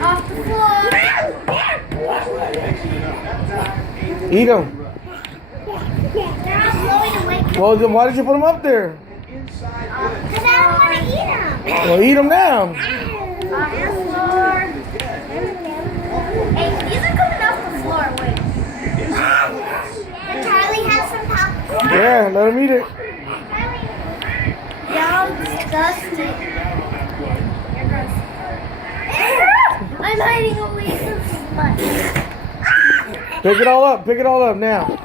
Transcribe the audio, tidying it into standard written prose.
Off the floor. Eat them. Well, then why did you put them up there? Because I don't want to eat them. Well, eat them now. Off the floor. Hey, these are coming off the floor. Wait. Did Charlie have some popcorn? Yeah, let him eat it. Y'all disgusting. You're gross. I'm hiding away from smut. Pick it all up. Pick it all up now.